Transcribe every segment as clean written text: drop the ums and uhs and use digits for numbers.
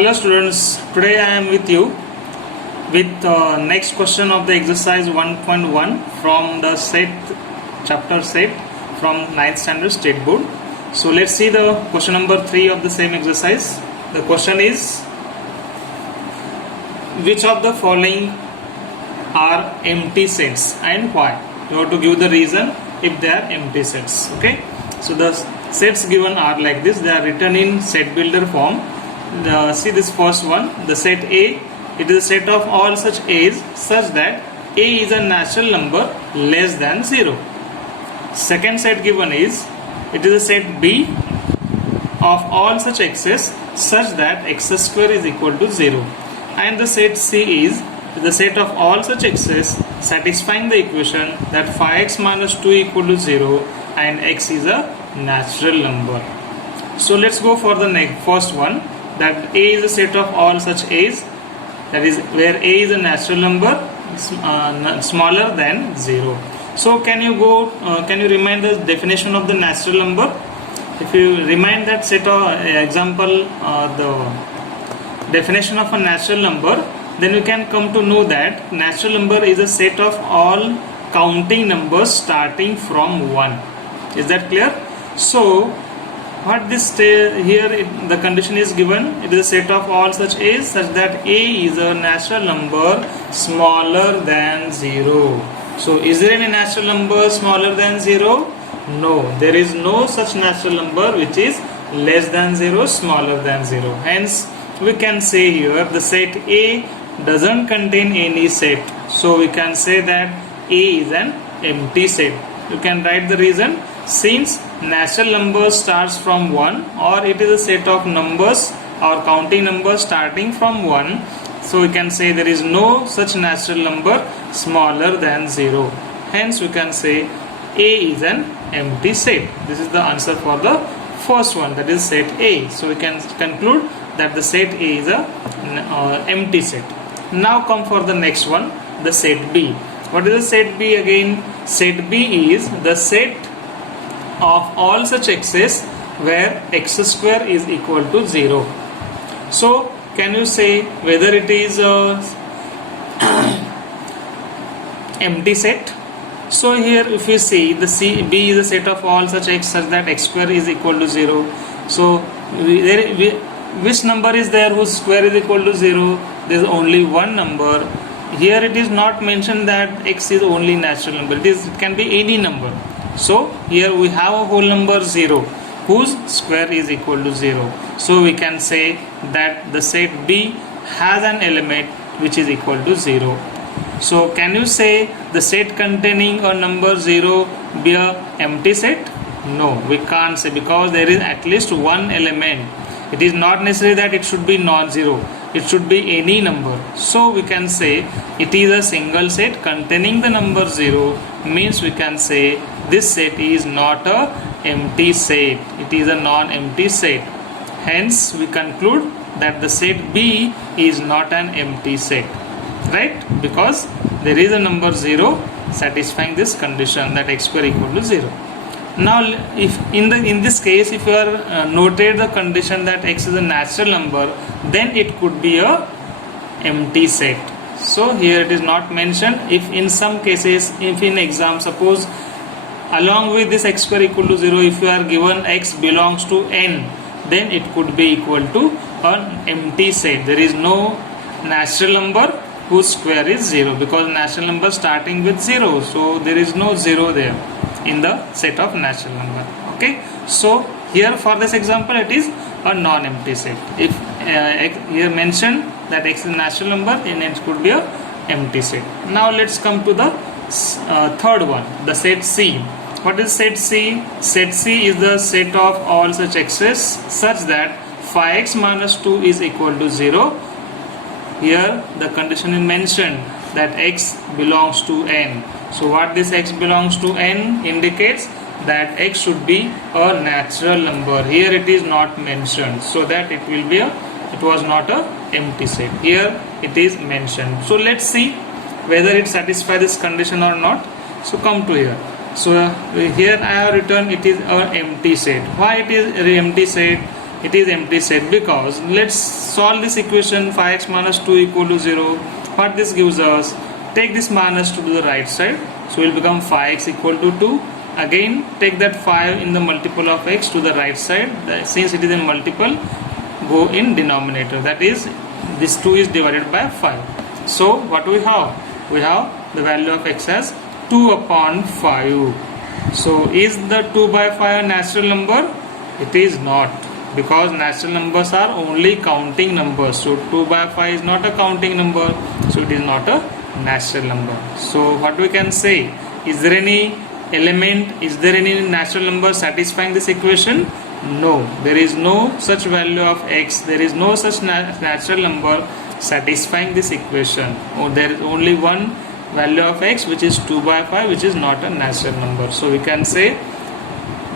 Hello students, today I am with you with next question of the exercise 1.1 from the chapter set from 9th standard state board. So let's see the question number 3 of the same exercise. The question is, which of the following are empty sets and why? You have to give the reason if they are empty sets. Okay, so the sets given are like this. They are written in set builder form. See this first one, the set A. It is a set of all such A's such that A is a natural number less than 0. Second set given is, it is a set B of all such x's such that x square is equal to 0. And the set C is the set of all such x's satisfying the equation that 5x minus 2 equal to 0 and x is a natural number. So let's go for the first one, that A is a set of all such A's, that is where A is a natural number smaller than 0. So can you remind the definition of the natural number? If you remind that set of example, the definition of a natural number, then you can come to know that natural number is a set of all counting numbers starting from 1. Is that clear? So what this here the condition is given, it is a set of all such A's such that A is a natural number smaller than 0. So is there any natural number smaller than 0? No, there is no such natural number which is less than 0, smaller than 0. Hence we can say here the set A doesn't contain any set. So we can say that A is an empty set. You can write the reason. Since natural number starts from 1, or it is a set of numbers or counting numbers starting from 1, so we can say there is no such natural number smaller than 0. Hence we can say A is an empty set. This is the answer for the first one, that is set A. So we can conclude that the set A is a empty set. Now come for the next one, the set B. What is the set B again? Set B is the set of all such x's where x square is equal to 0. So can you say whether it is a empty set? So here if you see the B is a set of all such x such that x square is equal to 0. So which number is there whose square is equal to 0? There is only one number. Here it is not mentioned that x is only natural number. It can be any number. So here we have a whole number 0 whose square is equal to 0. So we can say that the set B has an element which is equal to 0. So can you say the set containing a number 0 be a empty set? No, we can't say, because there is at least one element. It is not necessary that it should be non-zero. It should be any number. So we can say it is a single set containing the number 0, means we can say this set is not a empty set. It is a non-empty set. Hence we conclude that the set B is not an empty set. Right? Because there is a number 0 satisfying this condition that x square equal to 0. Now if in this case if you are noted the condition that x is a natural number, then it could be a empty set. So here it is not mentioned. If in some cases, if in exam suppose along with this x square equal to 0, if you are given x belongs to n, then it could be equal to an empty set. There is no natural number whose square is 0, because natural number starting with 0, so there is no 0 there in the set of natural number. Okay, so here for this example it is a non-empty set. If here mentioned that x is a natural number, then it could be a empty set. Now let's come to the third one, the set C. What is set C? Set C is the set of all such x's such that 5x minus 2 is equal to 0. Here the condition is mentioned that x belongs to n. So what this x belongs to n indicates that x should be a natural number. Here it is not mentioned, so that it was not a empty set. Here it is mentioned. So let's see whether it satisfies this condition or not. So come to here. So here I have written it is an empty set. Why it is an empty set? it is empty set, because let's solve this equation 5x minus 2 equal to 0. What this gives us, take this minus 2 to the right side, so it will become 5x equal to 2. Again take that 5 in the multiple of x to the right side, since it is a multiple, go in denominator, that is this 2 is divided by 5. So what we have the value of x as 2 upon 5. So is the 2 by 5 a natural number? It is not, because natural numbers are only counting numbers. So 2 by 5 is not a counting number, so it is not a natural number. So what we can say, is there any element, is there any natural number satisfying this equation? No, there is no such value of x, there is no such natural number satisfying this equation. There is only one value of x, which is 2 by 5, which is not a natural number. So we can say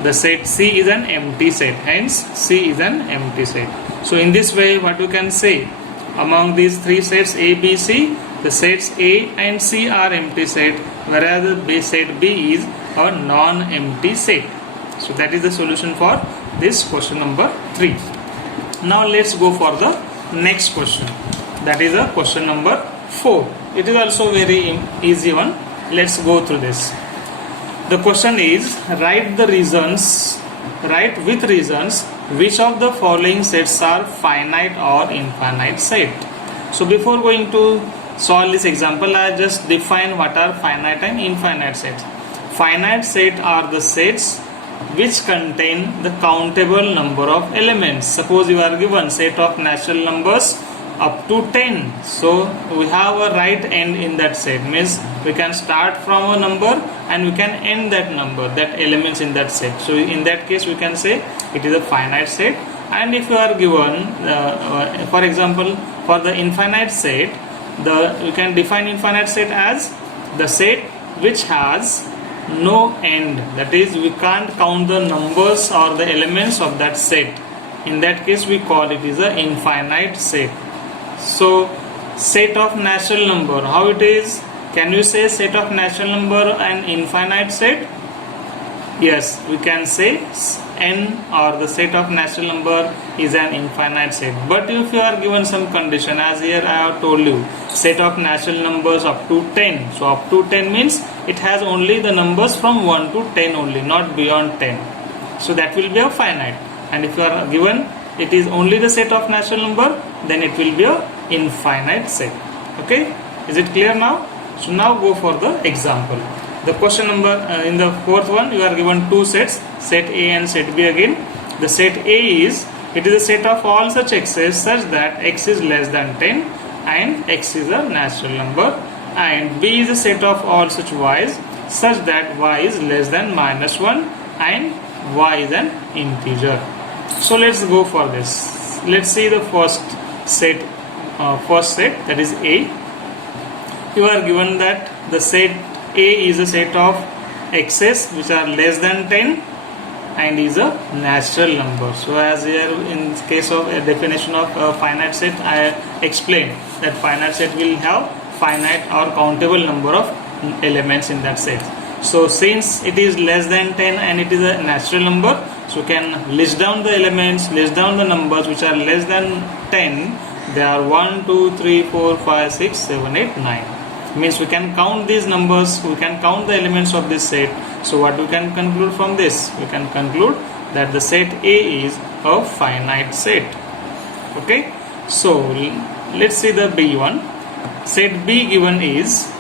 the set C is an empty set, hence C is an empty set. So in this way, what we can say, among these three sets A, B, C, the sets A and C are empty set, whereas the set B is a non-empty set. So that is the solution for this question number 3. Now let's go for the next question, that is a question number 4. It is also very easy one. Let's go through this. The question is, write with reasons which of the following sets are finite or infinite set. So before going to solve this example, I just define what are finite and infinite sets. Finite set are the sets which contain the countable number of elements. Suppose you are given set of natural numbers up to 10, so we have a right end in that set, means we can start from a number and we can end that number, that elements in that set. So in that case we can say it is a finite set. And if you are given for example, for the infinite set, you can define infinite set as the set which has no end, that is we can't count the numbers or the elements of that set. In that case we call it is an infinite set. So set of natural number, how it is? Can you say set of natural number and infinite set? Yes, we can say n, or the set of natural number is an infinite set. But if you are given some condition, as here I have told you, set of natural numbers up to 10. So up to 10 means it has only the numbers from 1 to 10 only, not beyond 10. So that will be a finite. And if you are given it is only the set of natural number, then it will be a infinite set. Okay, is it clear now? So now go for the example. The question number in the fourth one, you are given two sets, set A and set B again. The set A is, it is a set of all such x's such that x is less than 10 and x is a natural number, and B is a set of all such y's such that y is less than minus 1 and y is an integer. So let's go for this. Let's see the first set, that is A. You are given that the set A is a set of x's which are less than 10 and is a natural number. So as here in case of a definition of a finite set, I explained that finite set will have finite or countable number of elements in that set. So since it is less than 10 and it is a natural number, so we can list down the elements, list down the numbers which are less than 10. They are 1, 2, 3, 4, 5, 6, 7, 8, 9. Means we can count these numbers, we can count the elements of this set. So what we can conclude from this? We can conclude that the set A is a finite set. Okay. So let's see the B one. Set B given is,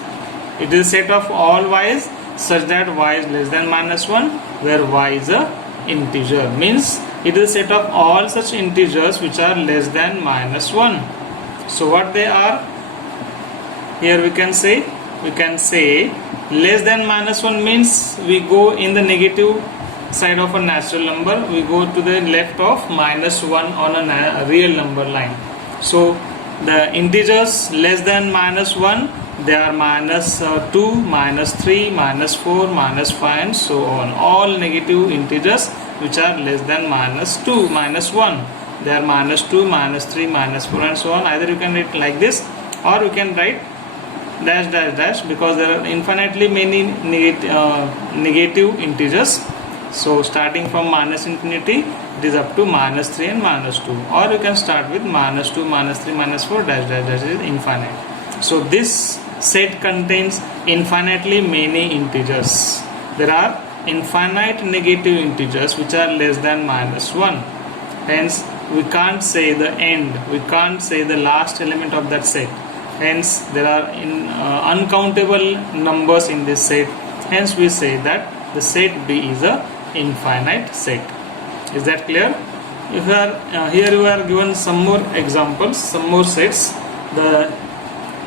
it is a set of all y's such that y is less than minus 1, where y is a integer. Means it is a set of all such integers which are less than minus 1. So what they are? Here we can say less than minus 1 means we go in the negative side of a natural number, we go to the left of minus 1 on a real number line. So the integers less than minus 1, they are minus 2, minus 3, minus 4, minus 5 and so on. All negative integers which are less than minus 2, minus 1. They are minus 2, minus 3, minus 4 and so on. Either you can write like this or you can write dash dash dash, because there are infinitely many negative integers. So starting from minus infinity, it is up to minus 3 and minus 2, or you can start with minus 2, minus 3, minus 4, dash dash dash is infinite. So this set contains infinitely many integers. There are infinite negative integers which are less than minus 1. Hence we can't say the end, we can't say the last element of that set. Hence there are uncountable numbers in this set. Hence we say that the set B is a infinite set. Is that clear? If you are here you are given some more examples, some more sets. The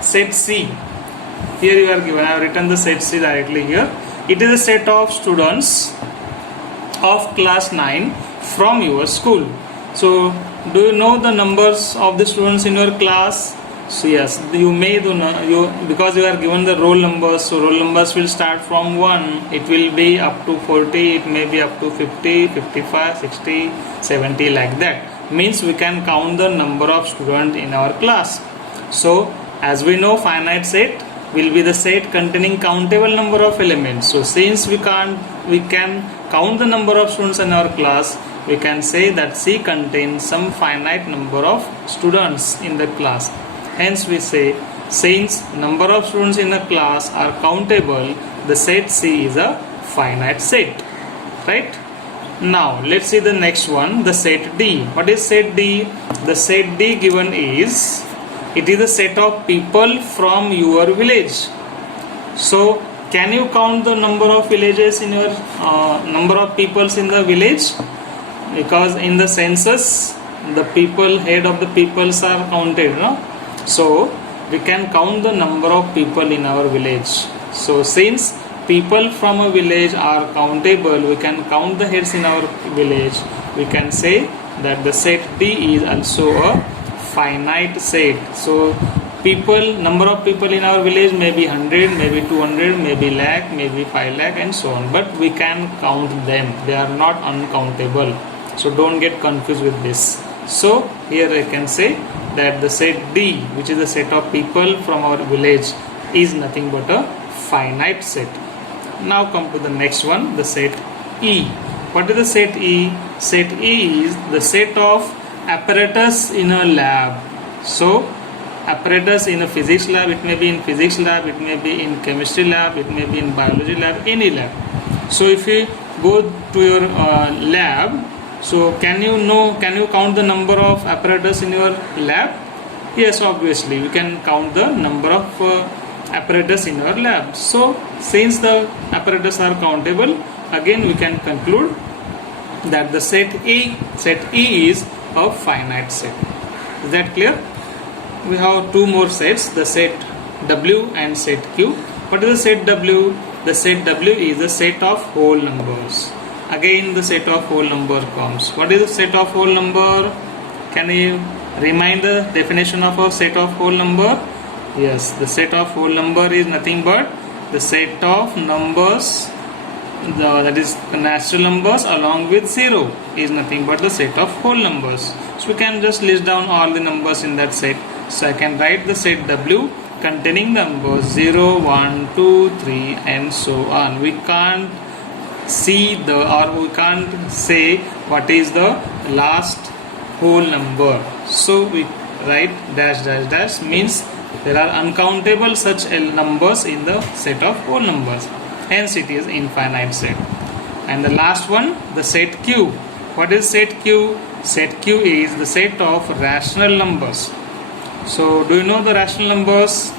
set C, here you are given, I have written the set C directly here. It is a set of students of class 9 from your school. So do you know the numbers of the students in your class? So yes, you may do not, because you are given the roll numbers. So roll numbers will start from 1, it will be up to 40, it may be up to 50, 55, 60, 70, like that. Means we can count the number of students in our class. So as we know, finite set will be the set containing countable number of elements. So since we can count the number of students in our class, we can say that C contains some finite number of students in the class. Hence we say, since number of students in a class are countable, the set C is a finite set. Right? Now let's see the next one, the set D. What is set D? The set D given is, it is a set of people from your village. So can you count the number of villages in your number of peoples in the village? Because in the census the people, head of the peoples are counted, no? So we can count the number of people in our village. So since people from a village are countable, we can count the heads in our village. We can say that the set D is also a finite set. So people, number of people in our village may be 100, maybe 200, maybe lakh, maybe 5 lakh and so on. But we can count them. They are not uncountable. So don't get confused with this. So here I can say that the set D, which is the set of people from our village, is nothing but a finite set. Now come to the next one, the set E. What is the set E? Set E is the set of apparatus in a lab. So apparatus in a physics lab, it may be in physics lab, it may be in chemistry lab, it may be in biology lab, any lab. So if you go to your lab, so can you count the number of apparatus in your lab? Yes, obviously you can count the number of apparatus in your lab. So since the apparatus are countable, again we can conclude that the set E is a finite set. Is that clear? We have two more sets, the set W and set Q. What is the set W? The set W is the set of whole numbers. Again the set of whole number comes. What is the set of whole number? Can you remind the definition of a set of whole number? Yes, the set of whole number is nothing but the set of numbers, that is natural numbers along with 0 is nothing but the set of whole numbers. So we can just list down all the numbers in that set. So I can write the set W containing numbers 0, 1, 2, 3 and so on. We can't see we can't say what is the last whole number. So we write dash dash dash, means there are uncountable such numbers in the set of whole numbers. Hence it is infinite set. And the last one, the set Q. What is set Q? Set Q is the set of rational numbers. So do you know the rational numbers?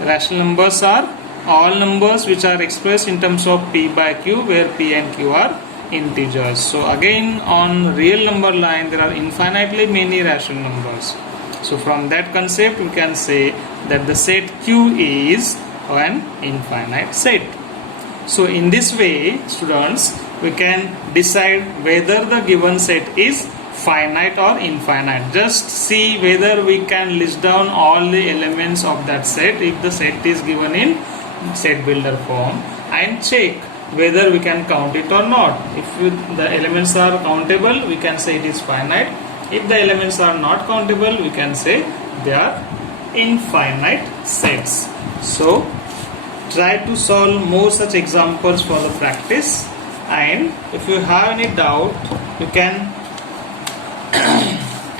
Rational numbers are all numbers which are expressed in terms of P by Q, where P and Q are integers. So again on real number line there are infinitely many rational numbers. So from that concept we can say that the set Q is an infinite set. So in this way, students, we can decide whether the given set is finite or infinite. Just see whether we can list down all the elements of that set if the set is given in set builder form, and check whether we can count it or not. If the elements are countable, we can say it is finite. If the elements are not countable, we can say they are infinite sets. So try to solve more such examples for the practice, and if you have any doubt, you can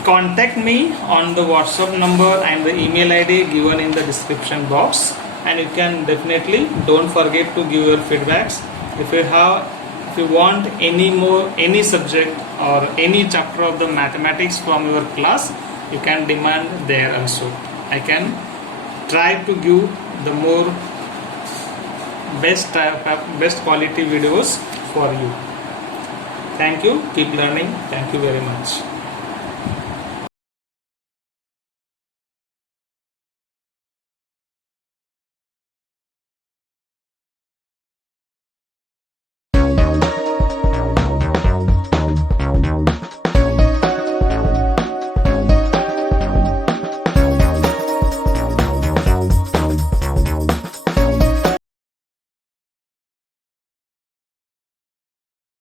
contact me on the WhatsApp number and the email ID given in the description box, and you can definitely don't forget to give your feedbacks. If you want any subject or any chapter of the mathematics from your class, you can demand there also. I can try to give the more best quality videos for you. Thank you. Keep learning. Thank you very much.